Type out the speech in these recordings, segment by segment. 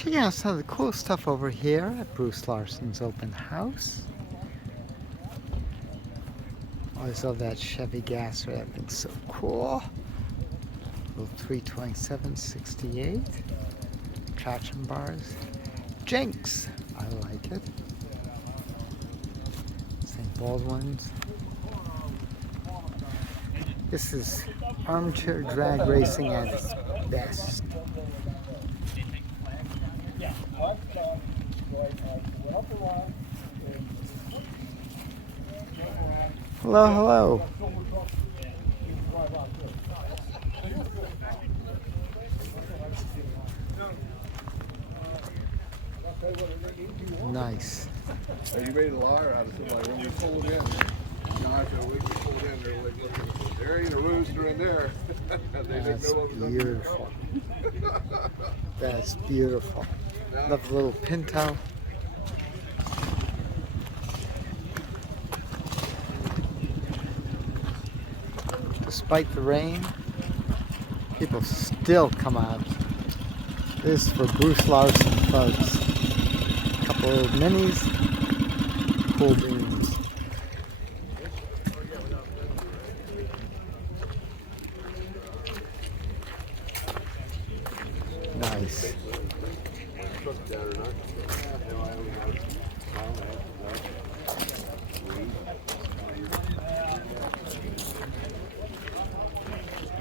Check out some of the cool stuff over here at Bruce Larson's open house. Always love that Chevy Gasser. That thing's so cool. Little 327/68. Traction bars. Jinx. I like it. St. Baldwin's. This is armchair drag racing at its best. Hello, hello. Nice. Are you ready to lie or out of somebody? When you pulled in, guys are waiting to pull in. They're like, there ain't a rooster in there. That's beautiful. That's beautiful. Love the little pinto. Despite the rain, people still come out. This is for Bruce Larson, folks. A couple of minis, cool beans. Nice.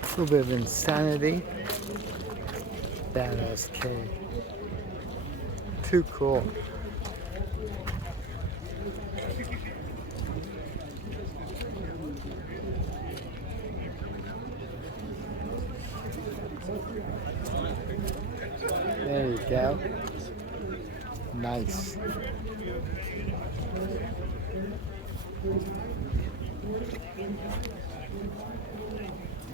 A little bit of insanity. Badass K. Too cool. There you go. Nice.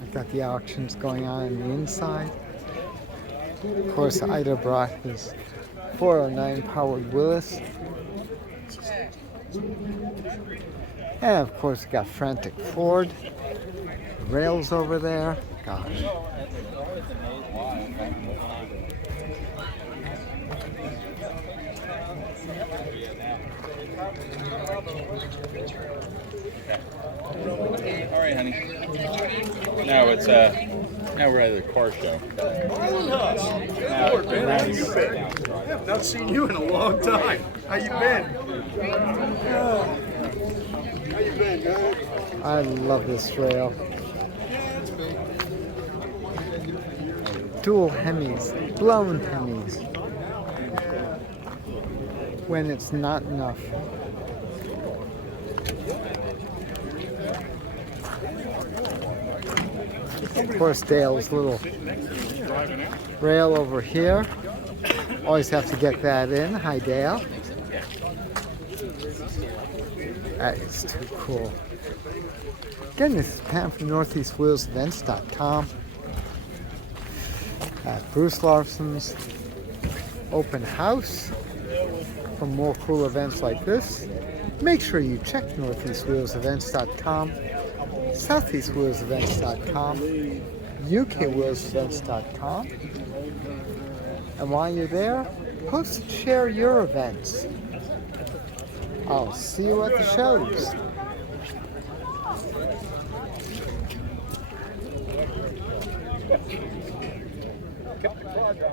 I've got the auctions going on the inside. Of course, Ida brought his 409 powered Willis. And of course, we got Frantic Ford. Rails over there. Gosh. All right, honey. No, it's now we're at the car show. How you been? I have not seen you in a long time. How you been? How you been, good? I love this rail. Dual Hemis, blown Hemis. When it's not enough. Of course, Dale's little rail over here. Always have to get that in. Hi, Dale. That is too cool. Again, this is Pam from NortheastWheelsEvents.com at Bruce Larson's open house. For more cool events like this, make sure you check NortheastWheelsEvents.com, SoutheastWheelsEvents.com, UKWheelsEvents.com. And while you're there, post and share your events. I'll see you at the shows. Kept the quad down.